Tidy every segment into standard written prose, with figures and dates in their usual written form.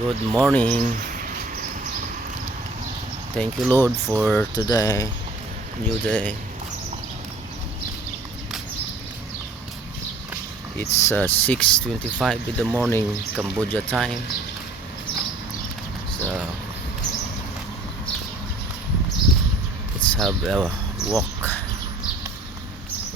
Good morning. Thank you, Lord, for today, new day. It's 6:25 in the morning, Cambodia time. So let's have a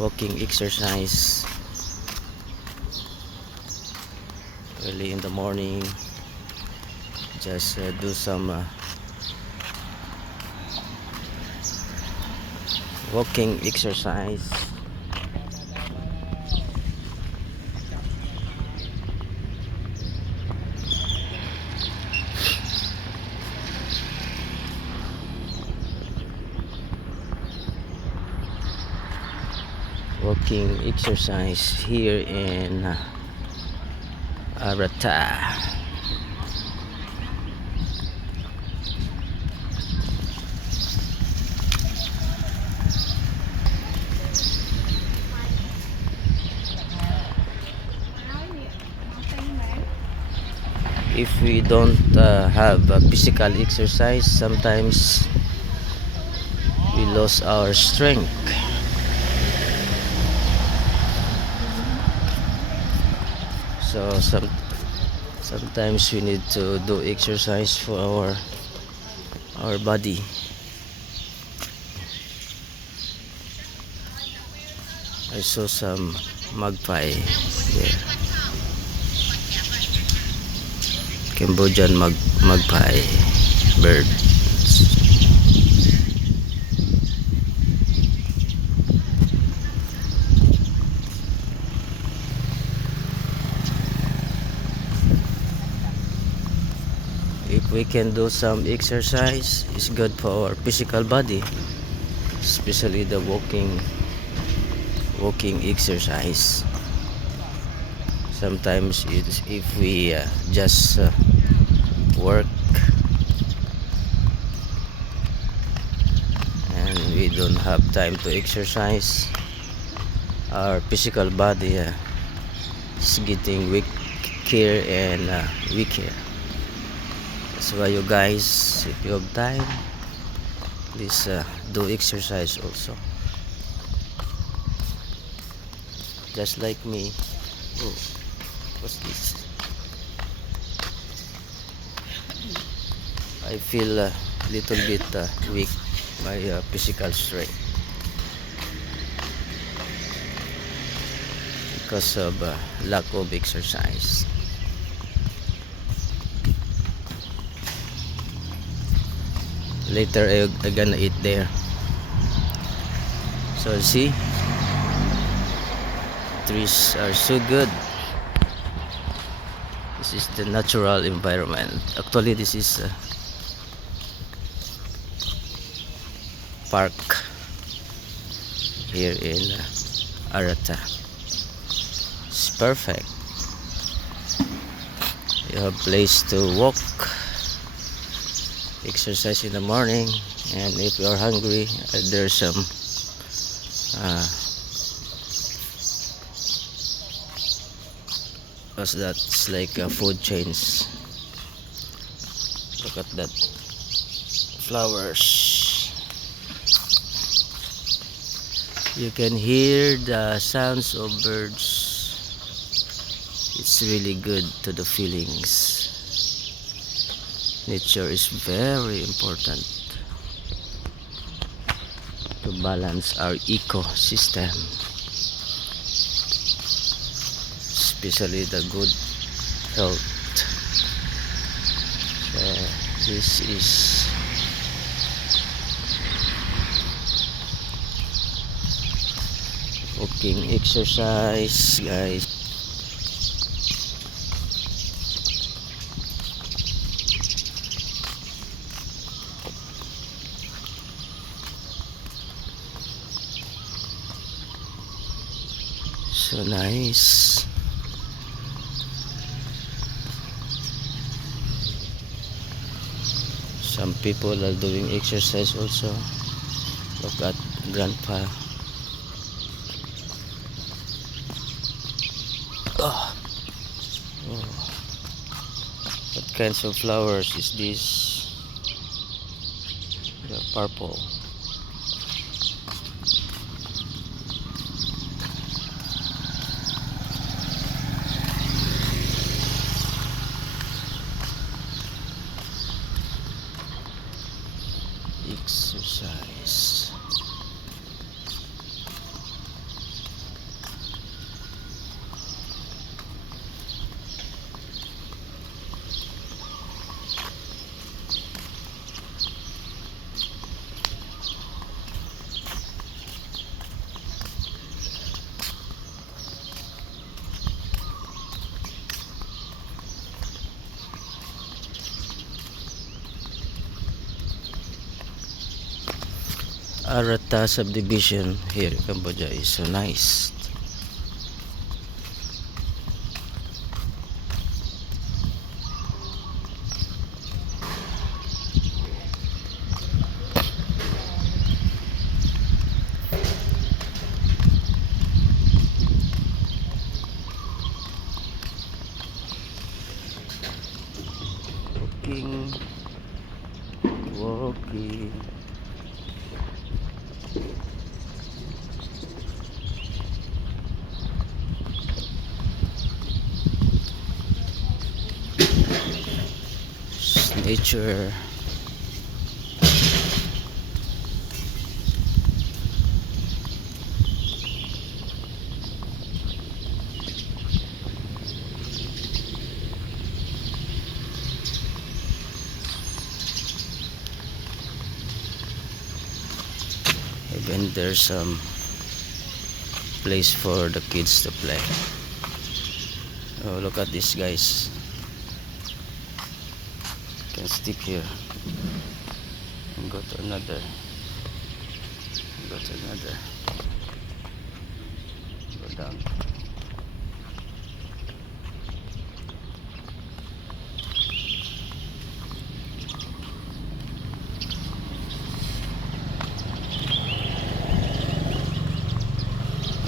walking exercise early in the morning. Just do some walking exercise. Walking exercise here in Arata. If we don't have a physical exercise, sometimes we lose our strength. So sometimes we need to do exercise for our body. I saw some magpie there. Cambodian magpie bird. If we can do some exercise, it's good for our physical body, especially the walking exercise. Sometimes if we just work and we don't have time to exercise, our physical body is getting weaker and weaker. That's why you guys, if you have time, please do exercise also, just like me. Oh, what's this? I feel a little bit weak, my physical strength, because of lack of exercise. Later I gonna eat there. So see, trees are so good. This is the natural environment. Actually, this is a park here in Arata. It's perfect. You have place to walk, exercise in the morning, and if you are hungry, there's some what's that? It's like food chains. Look at that, flowers. You can hear the sounds of birds. It's really good to the feelings. Nature is very important to balance our ecosystem, especially the good health. So this is walking exercise, guys. So nice. Some people are doing exercise also. Look at grandpa. Oh, what kinds of flowers is this? The purple. Exercise. Arata subdivision here in Cambodia is so nice. Walking. Nature. Even there's some place for the kids to play. Oh, look at this, guys. You can stick here and go to another. Go to another. Go down.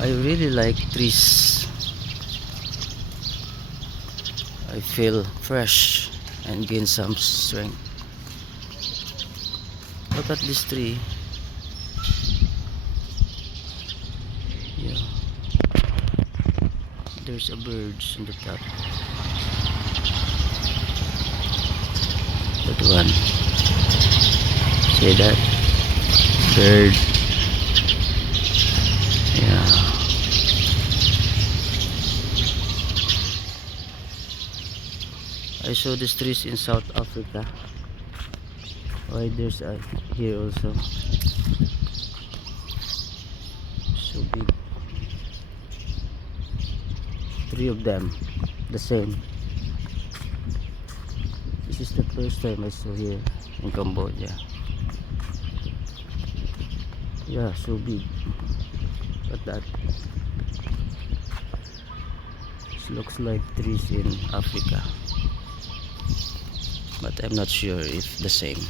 I really like trees. I feel fresh and gain some strength. Look at this tree. Yeah. There's a bird on the top. That one. See that? Bird. Yeah. I saw these trees in South Africa. Why there's a here also. So big. 3 of them. The same. This is the first time I saw here in Cambodia. Yeah, so big. Look at that. This looks like trees in Africa. But I'm not sure if the same.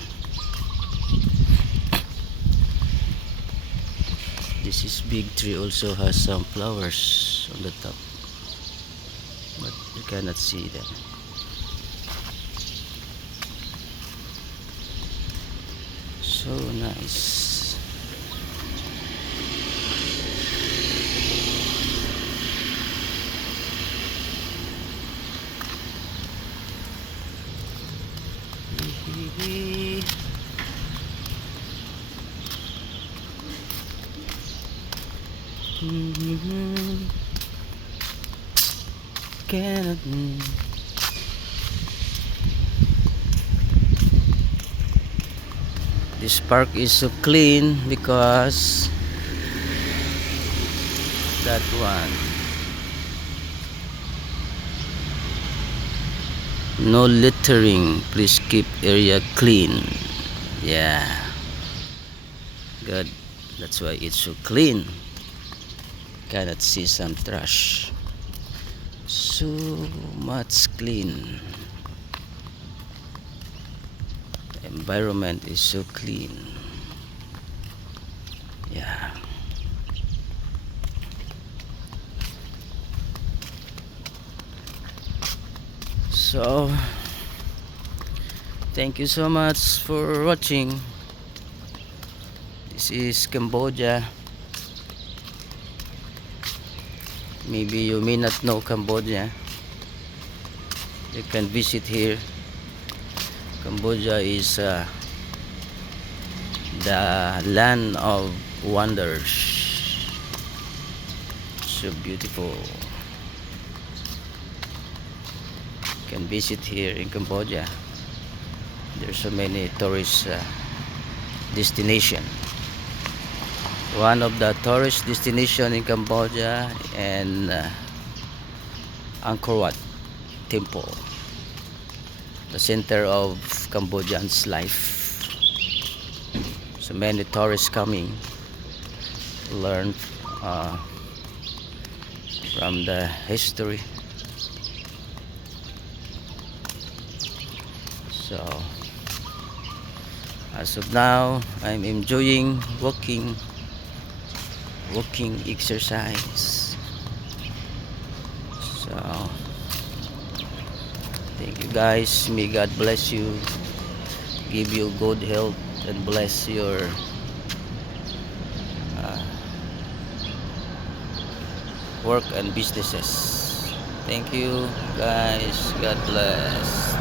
This is big tree also has some flowers on the top, but you cannot see them. So nice. This park is so clean because that one. No littering. Please keep area clean. Yeah. Good. That's why it's so clean. Cannot see some trash. So much clean. The environment is so clean. Yeah. So Thank you so much for watching. This is Cambodia. Maybe you may not know Cambodia. You can visit here. Cambodia is the land of wonders. So beautiful. You can visit here in Cambodia. There's so many tourist destination. One of the tourist destination in Cambodia and Angkor Wat Temple, the center of Cambodians' life. So many tourists coming to learn from the history. So as of now, I'm enjoying walking exercise. So thank you guys. May God bless you, give you good health, and bless your work and businesses. Thank you guys. God bless.